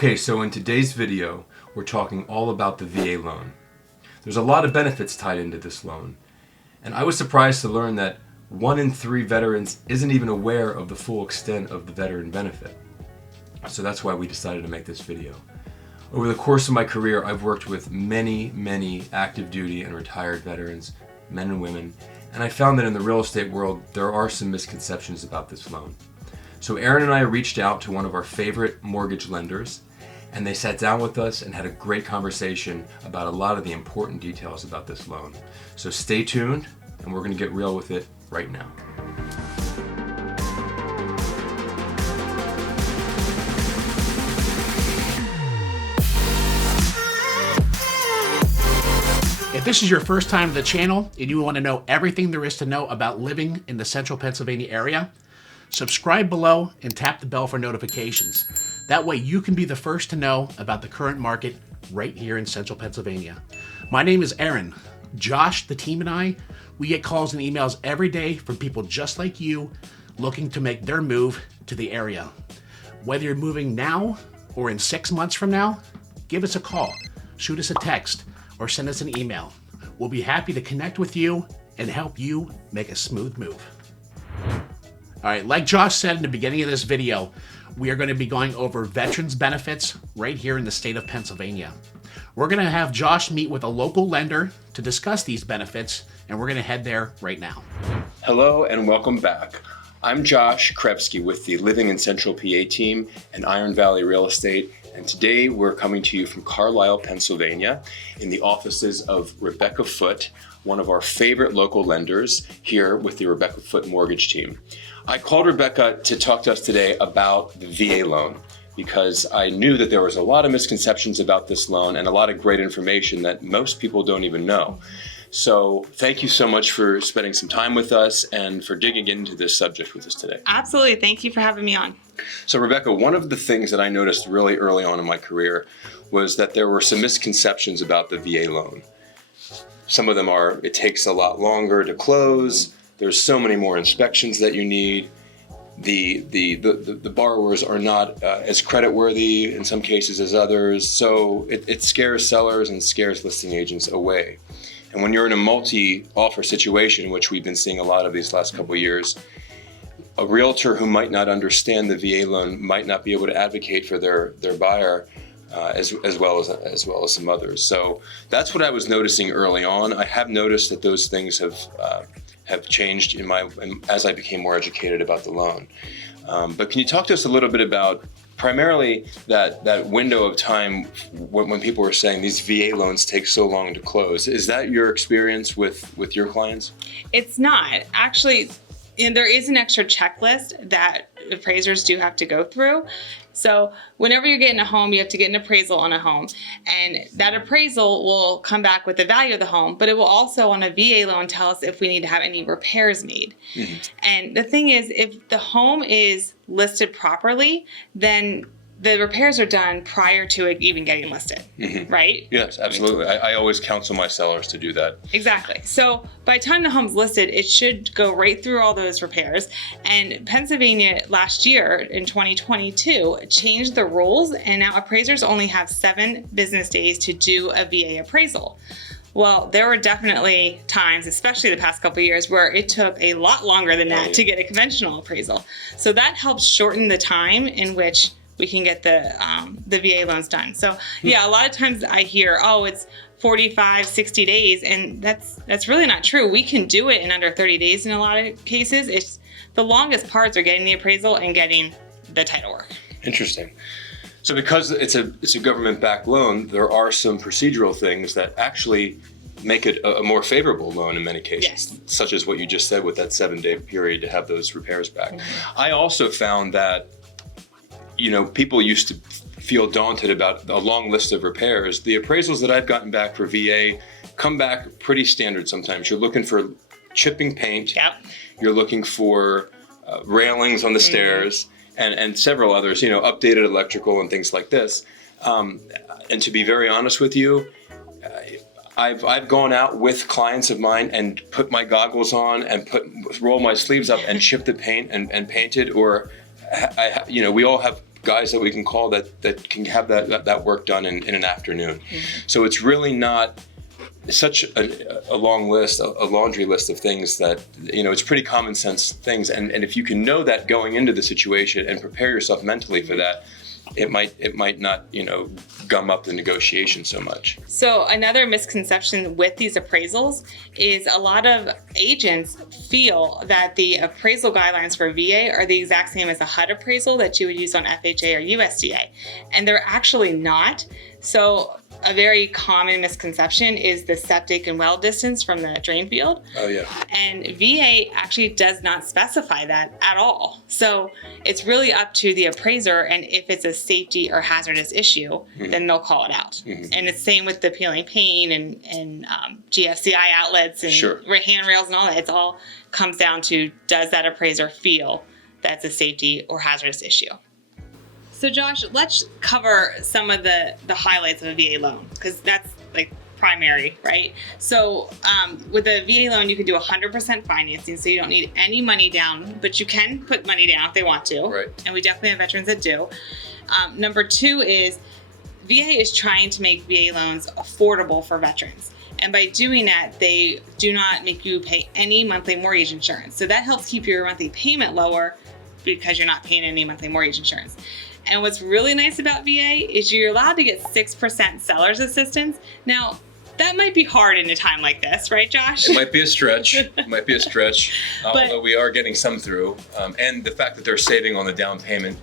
Okay, so in today's video, we're talking all about the VA loan. There's a lot of benefits tied into this loan, and I was surprised to learn that 1 in 3 veterans isn't even aware of the full extent of the veteran benefit. So that's why we decided to make this video. Over the course of my career, I've worked with many active duty and retired veterans, men and women, and I found that in the real estate world, there are some misconceptions about this loan. So Aaron and I reached out to one of our favorite mortgage lenders, and they sat down with us and had a great conversation about a lot of the important details about this loan. So stay tuned, and we're going to get real with it right now. If this is your first time to the channel and you want to know everything there is to know about living in the central Pennsylvania area, subscribe below and tap the bell for notifications. That way you can be the first to know about the current market right here in central Pennsylvania. My name is Aaron. Josh, the team, and I, we get calls and emails every day from people just like you looking to make their move to the area. Whether you're moving now or in 6 months from now, give us a call, shoot us a text, or send us an email. We'll be happy to connect with you and help you make a smooth move. All right, like Josh said in the beginning of this video, we are going to be going over veterans benefits right here in the state of Pennsylvania. We're going to have Josh meet with a local lender to discuss these benefits, and we're going to head there right now. Hello and welcome back. I'm Josh Krebsky with the Living in Central PA team and Iron Valley Real Estate, and today we're coming to you from Carlisle, Pennsylvania, in the offices of Rebecca Foote, one of our favorite local lenders here with the Rebecca Foote mortgage team. I called Rebecca to talk to us today about the VA loan because I knew that there was a lot of misconceptions about this loan and a lot of great information that most people don't even know. So thank you so much for spending some time with us and for digging into this subject with us today. Absolutely. Thank you for having me on. So Rebecca, one of the things that I noticed really early on in my career was that there were some misconceptions about the VA loan. Some of them are, it takes a lot longer to close. There's so many more inspections that you need. The borrowers are not as creditworthy in some cases as others. So it scares sellers and scares listing agents away. And when you're in a multi-offer situation, which we've been seeing a lot of these last couple of years, a realtor who might not understand the VA loan might not be able to advocate for their buyer as well as some others. So that's what I was noticing early on. I have noticed that those things have changed as I became more educated about the loan. But can you talk to us a little bit about primarily that window of time when people were saying these VA loans take so long to close? Is that your experience with your clients? It's not. Actually, and there is an extra checklist that appraisers do have to go through. So whenever you're getting a home, you have to get an appraisal on a home. And that appraisal will come back with the value of the home, but it will also on a VA loan tell us if we need to have any repairs made. Mm-hmm. And the thing is, if the home is listed properly, then the repairs are done prior to it even getting listed, mm-hmm. right? Yes, absolutely. I always counsel my sellers to do that. Exactly. So by the time the home's listed, it should go right through all those repairs. And Pennsylvania last year in 2022 changed the rules, and now appraisers only have 7 business days to do a VA appraisal. Well, there were definitely times, especially the past couple of years, where it took a lot longer than that to get a conventional appraisal. So that helps shorten the time in which we can get the VA loans done. So yeah, a lot of times I hear, oh, it's 45, 60 days, and that's really not true. We can do it in under 30 days in a lot of cases. It's the longest parts are getting the appraisal and getting the title work. Interesting. So because it's a government-backed loan, there are some procedural things that actually make it a more favorable loan in many cases, yes. Such as what you just said with that 7-day period to have those repairs back. Mm-hmm. I also found that people used to feel daunted about a long list of repairs. The appraisals that I've gotten back for VA come back pretty standard sometimes. You're looking for chipping paint. Yep. You're looking for railings on the stairs and several others, updated electrical and things like this. And to be very honest with you, I've gone out with clients of mine and put my goggles on and roll my sleeves up and chipped the paint and painted, or we all have guys that we can call that can have that work done in an afternoon. So it's really not such a long list, a laundry list of things that, it's pretty common sense things. And if you can know that going into the situation and prepare yourself mentally for that, it might not, gum up the negotiation so much. So another misconception with these appraisals is a lot of agents feel that the appraisal guidelines for VA are the exact same as a HUD appraisal that you would use on FHA or USDA, and they're actually not. So a very common misconception is the septic and well distance from the drain field. Oh, yeah. And VA actually does not specify that at all. So it's really up to the appraiser, and if it's a safety or hazardous issue, then they'll call it out. And it's same with the peeling paint and GFCI outlets and handrails and all that. It's all comes down to, does that appraiser feel that's a safety or hazardous issue? So Josh, let's cover some of the highlights of a VA loan, because that's like primary, right? So with a VA loan, you can do 100% financing, so you don't need any money down, but you can put money down if they want to. Right. And we definitely have veterans that do. Number two is VA is trying to make VA loans affordable for veterans. And by doing that, they do not make you pay any monthly mortgage insurance. So that helps keep your monthly payment lower because you're not paying any monthly mortgage insurance. And what's really nice about VA is you're allowed to get 6% seller's assistance. Now, that might be hard in a time like this, right, Josh? It might be a stretch. Although we are getting some through. And the fact that they're saving on the down payment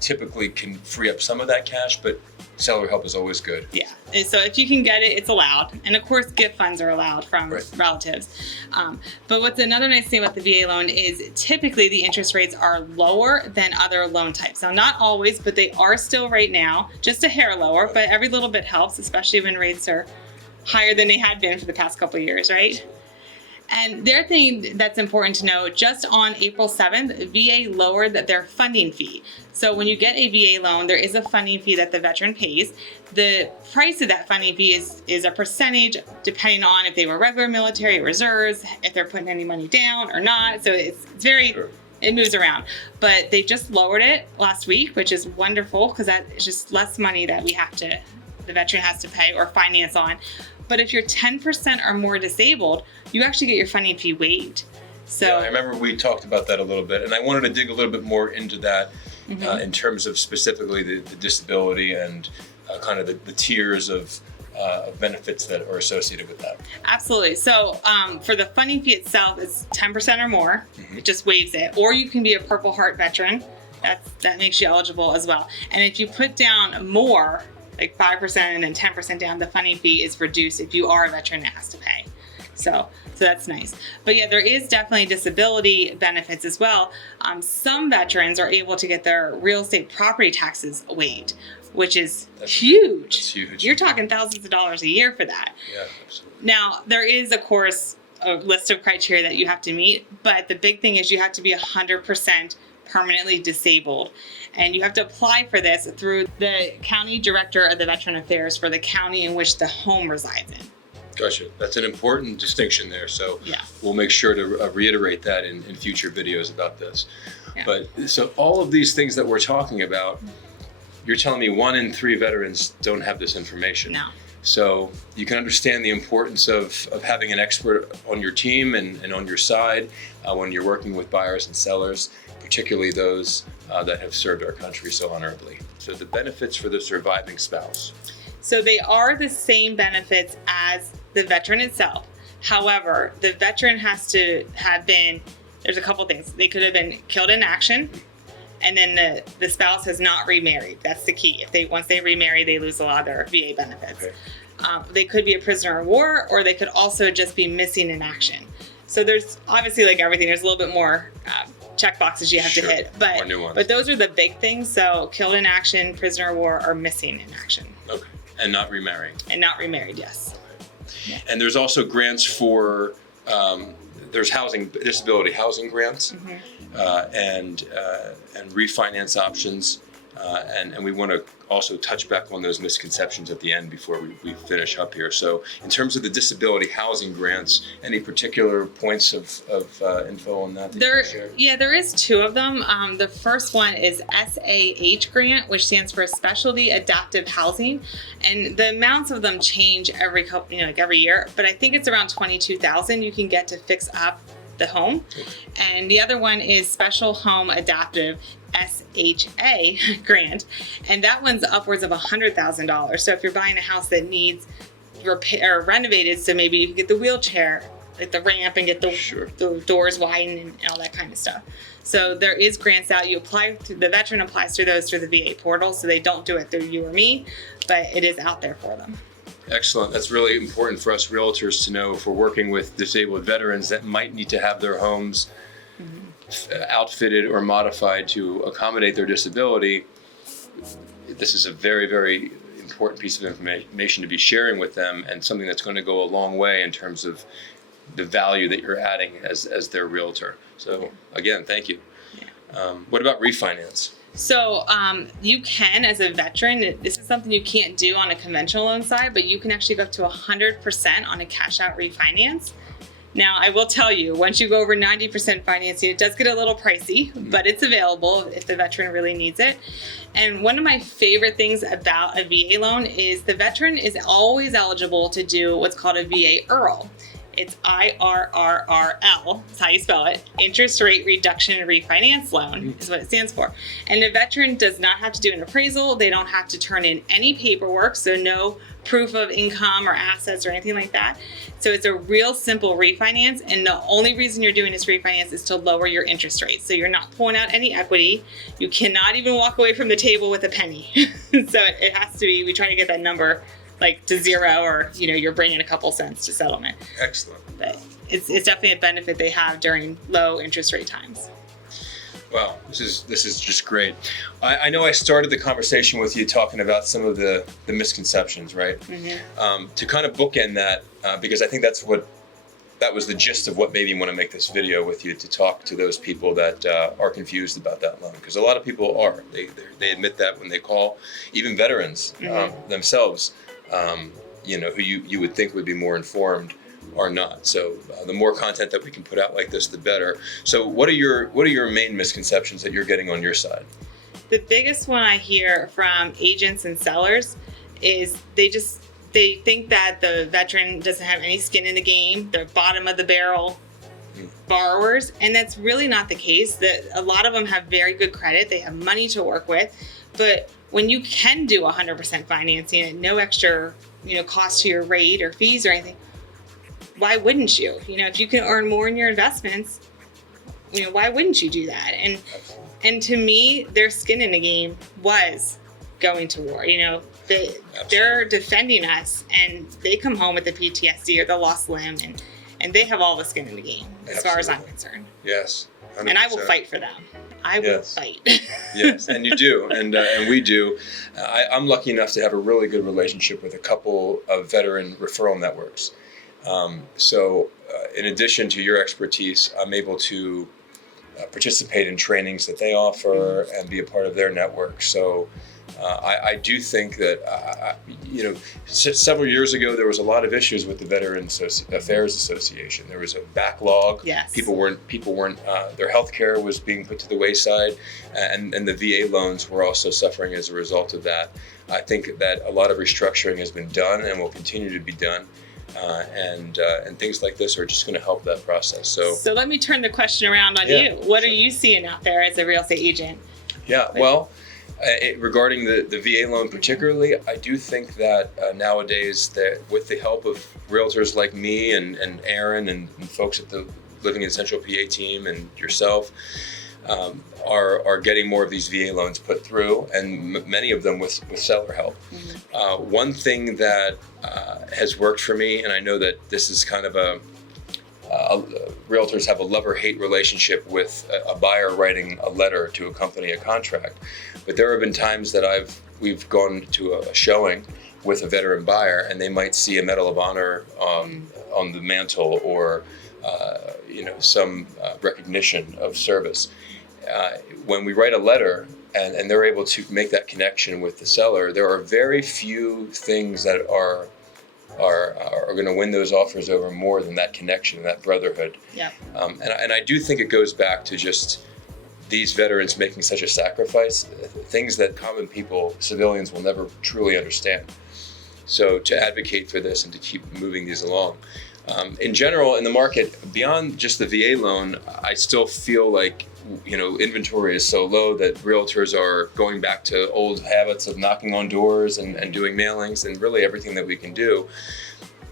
typically can free up some of that cash, but seller help is always good. Yeah, and so if you can get it, it's allowed. And of course, gift funds are allowed from relatives. But what's another nice thing about the VA loan is typically the interest rates are lower than other loan types. Now, not always, but they are still right now, just a hair lower, but every little bit helps, especially when rates are higher than they had been for the past couple of years, right? And their thing that's important to know, just on April 7th, VA lowered their funding fee. So when you get a VA loan, there is a funding fee that the veteran pays. The price of that funding fee is a percentage depending on if they were regular military, reserves, if they're putting any money down or not. So it's very, it moves around. But they just lowered it last week, which is wonderful because that is just less money that the veteran has to pay or finance on. But if you're 10% or more disabled, you actually get your funding fee waived. So yeah, I remember we talked about that a little bit, and I wanted to dig a little bit more into that in terms of specifically the disability and kind of the tiers of benefits that are associated with that. Absolutely. So for the funding fee itself, it's 10% or more. It just waives it. Or you can be a Purple Heart veteran. That makes you eligible as well. And if you put down more, like 5% and then 10% down, the funding fee is reduced if you are a veteran that has to pay. So that's nice. But yeah, there is definitely disability benefits as well. Some veterans are able to get their real estate property taxes waived, which is huge. That's huge. You're talking thousands of dollars a year for that. Yeah, absolutely. Now, there is, of course, a list of criteria that you have to meet, but the big thing is you have to be 100% permanently disabled. And you have to apply for this through the county director of the Veteran Affairs for the county in which the home resides in. Gotcha. That's an important distinction there. So we'll make sure to reiterate that in future videos about this. Yeah. But so all of these things that we're talking about, you're telling me 1 in 3 veterans don't have this information. No. So you can understand the importance of having an expert on your team and on your side when you're working with buyers and sellers, particularly those that have served our country so honorably. So the benefits for the surviving spouse. So they are the same benefits as the veteran itself. However, the veteran has to have been, there's a couple things. They could have been killed in action, and then the spouse has not remarried. That's the key. Once they remarry, they lose a lot of their VA benefits. Okay. They could be a prisoner of war, or they could also just be missing in action. So there's obviously, like everything, there's a little bit more check boxes you have to hit. But those are the big things. So killed in action, prisoner of war, or missing in action. Okay. And not remarrying. And not remarried, yes. Okay. Yeah. And there's also grants for there's disability housing grants, and refinance options And we want to also touch back on those misconceptions at the end before we finish up here. So in terms of the disability housing grants, any particular points of info on that you can share? Yeah, there is two of them. The first one is SAH grant, which stands for Specialty Adaptive Housing, and the amounts of them change every couple, like every year. But I think it's around $22,000 you can get to fix up the home. And the other one is Special Home Adaptive, SHA grant, and that one's upwards of $100,000. So if you're buying a house that needs repair or renovated, so maybe you can get the wheelchair, like the ramp, and get the doors widened and all that kind of stuff. So there is grants out. You apply through, the veteran applies through those through the VA portal, so they don't do it through you or me, but it is out there for them. Excellent. That's really important for us realtors to know if we're working with disabled veterans that might need to have their homes outfitted or modified to accommodate their disability. This is a very, very important piece of information to be sharing with them, and something that's going to go a long way in terms of the value that you're adding as their realtor. So again, thank you. What about refinance? So you can, as a veteran, this is something you can't do on a conventional loan side, but you can actually go up to 100% on a cash out refinance. Now, I will tell you, once you go over 90% financing, it does get a little pricey, but it's available if the veteran really needs it. And one of my favorite things about a VA loan is the veteran is always eligible to do what's called a VA IRRL. It's IRRRL, that's how you spell it. Interest Rate Reduction and Refinance Loan is what it stands for. And the veteran does not have to do an appraisal. They don't have to turn in any paperwork, so no proof of income or assets or anything like that. So it's a real simple refinance, and the only reason you're doing this refinance is to lower your interest rate. So you're not pulling out any equity. You cannot even walk away from the table with a penny. So it has to be, we try to get that number like to zero, or you're bringing a couple cents to settlement. Excellent. But it's definitely a benefit they have during low interest rate times. Wow, this is just great. I know I started the conversation with you talking about some of the misconceptions, right? To kind of bookend that, because I think that was the gist of what made me want to make this video with you, to talk to those people that are confused about that loan, because a lot of people are. They admit that when they call, even veterans themselves, who you would think would be more informed, are not. So the more content that we can put out like this, the better. So what are your main misconceptions that you're getting on your side? The biggest one I hear from agents and sellers is they think that the veteran doesn't have any skin in the game. They're bottom of the barrel borrowers, and that's really not the case. That a lot of them have very good credit. They have money to work with, but when you can do 100% financing at no extra cost to your rate or fees or anything, why wouldn't you? If you can earn more in your investments, why wouldn't you do that? And to me, their skin in the game was going to war. They're defending us, and they come home with the PTSD or the lost limb, and they have all the skin in the game as far as I'm concerned. Yes. 100%. And I will fight for them. I will fight. Yes, and you do, and we do. I'm lucky enough to have a really good relationship with a couple of veteran referral networks. So in addition to your expertise, I'm able to participate in trainings that they offer and be a part of their network. So I do think that, several years ago, there was a lot of issues with the Veterans Affairs Association. There was a backlog. Yes. People weren't, their health care was being put to the wayside, and the VA loans were also suffering as a result of that. I think that a lot of restructuring has been done and will continue to be done. And things like this are just going to help that process. So let me turn the question around on you. What are you seeing out there as a real estate agent? Yeah, well, regarding the VA loan particularly, I do think that nowadays, that with the help of realtors like me and Aaron and folks at the Living in Central PA team and yourself, are getting more of these VA loans put through, and many of them with seller help. One thing that has worked for me, and I know that this is kind of realtors have a love-or-hate relationship with a buyer writing a letter to accompany a contract, but there have been times that we've gone to a showing with a veteran buyer, and they might see a Medal of Honor on the mantle, or some recognition of service. When we write a letter and they're able to make that connection with the seller, there are very few things that are going to win those offers over more than that connection, that brotherhood. Yep. And I do think it goes back to just these veterans making such a sacrifice, things that common people, civilians, will never truly understand. So to advocate for this and to keep moving these along. In general, in the market, beyond just the VA loan, I still feel like, inventory is so low that realtors are going back to old habits of knocking on doors and doing mailings and really everything that we can do.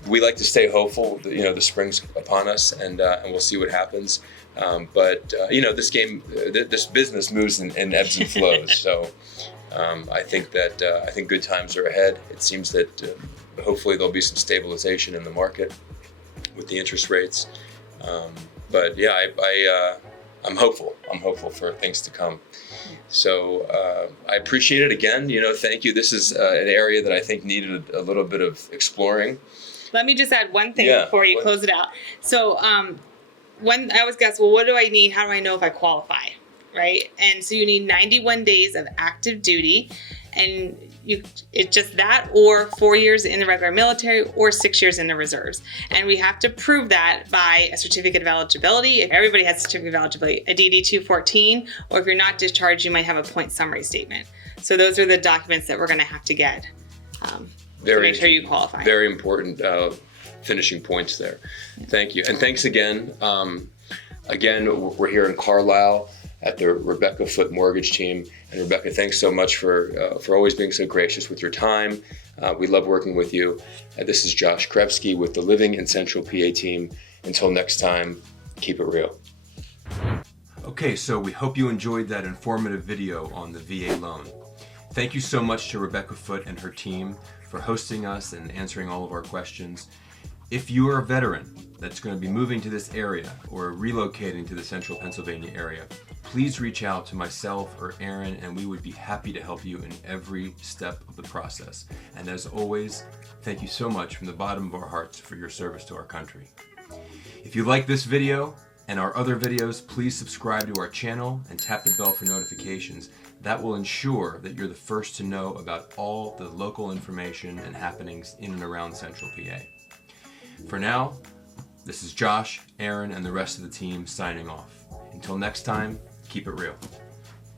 We like to stay hopeful. The spring's upon us, and we'll see what happens. But this business moves in ebbs and flows. So I think good times are ahead. It seems that hopefully there'll be some stabilization in the market with the interest rates. But yeah, I'm hopeful. I'm hopeful for things to come. So I appreciate it again. Thank you. This is an area that I think needed a little bit of exploring. Let me just add one thing before you close it out. So when I always guess, well, what do I need? How do I know if I qualify? Right? And so you need 91 days of active duty, and it's just that, or 4 years in the regular military, or 6 years in the reserves. And we have to prove that by a certificate of eligibility. If everybody has a certificate of eligibility, a DD 214, or if you're not discharged, you might have a point summary statement. So those are the documents that we're going to have to get to make sure you qualify. Very important finishing points there. Thank you. And thanks again. Again, we're here in Carlisle at the Rebecca Foote Mortgage Team. And Rebecca, thanks so much for always being so gracious with your time. We love working with you. This is Josh Krebsky with the Living in Central PA team. Until next time, keep it real. Okay, so we hope you enjoyed that informative video on the VA loan. Thank you so much to Rebecca Foote and her team for hosting us and answering all of our questions. If you are a veteran that's going to be moving to this area or relocating to the central Pennsylvania area, please reach out to myself or Aaron, and we would be happy to help you in every step of the process. And as always, thank you so much from the bottom of our hearts for your service to our country. If you like this video and our other videos, please subscribe to our channel and tap the bell for notifications. That will ensure that you're the first to know about all the local information and happenings in and around Central PA. For now, this is Josh, Aaron, and the rest of the team signing off. Until next time, keep it real.